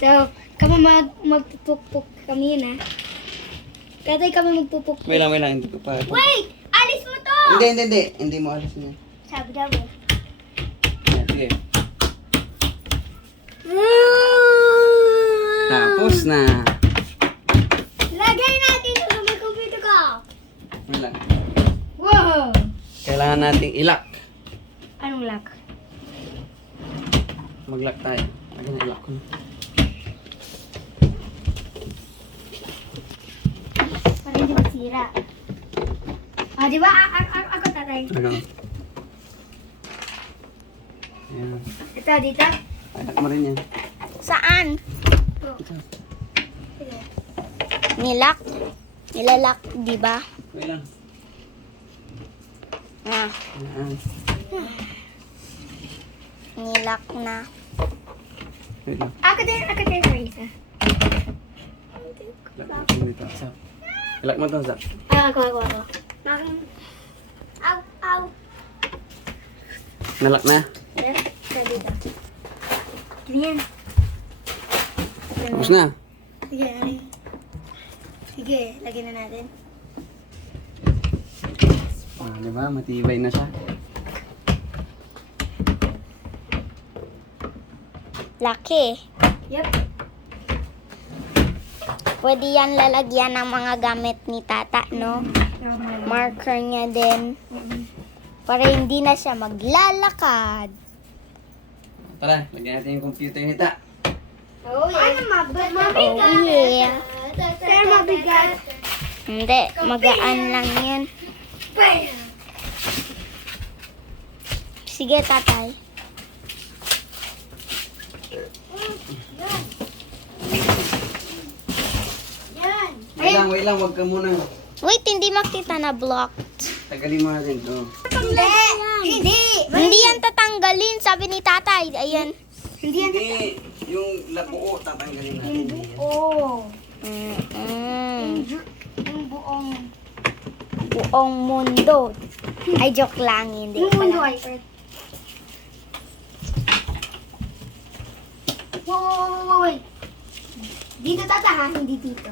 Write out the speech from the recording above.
So, kami magpupukpuk kami yun, ha? Katay kami magpupukpuk. Wait lang, hindi ko pa. Wait! Alis mo to! Hindi. Hindi mo alas niya. Sabi. Yan, sige. Tapos na. Lagay natin ito sa may computer ko. Wait lang. Wow! Kailangan nating ilak. Anong lock? Mag-lock tayo. Lagyan na ilak ko. Para hindi masira. Ah, di ba? Ako tatay. Lagyan. Ayan. Ito, dito. Ilak mo rin yan. Saan? Ito. Sige. Nilalak, di ba? Wait lang. Ah, Ayan. nilak na. Wait lang. Ako din sa isa. Ilak mo dito. Sap. Ilak mo to, Sap. Ako. Ow. Nalak na. Ito, dito. Ganyan. Tapos na. Sige, lagyan na natin. Ah, di ba? Matibay na siya. Laki. Yep. Pwede yan lalagyan ng mga gamit ni tata, no? Marker niya din. Para hindi na siya maglalakad. Tara, lagyan natin yung computer ni Ta. Oh, yeah. Mabigat. Oh, yeah. Pero mabigat. Hindi, magaan lang yan. Bam! Sige, tatay. Yan. Wait lang, wag ka muna. Wait, hindi makita na block. Tagalin mo natin to. Hindi. Hindi yan tatanggalin, sabi ni tatay. Ayan. Hindi yan. Hindi, yung labuo tatanggalin natin. Oh. Mm-mm. Yung buong. Buong mundo. Ay, joke lang. Hindi Yung mundo pala. ay Earth. Wait. Dito tata ha, hindi dito.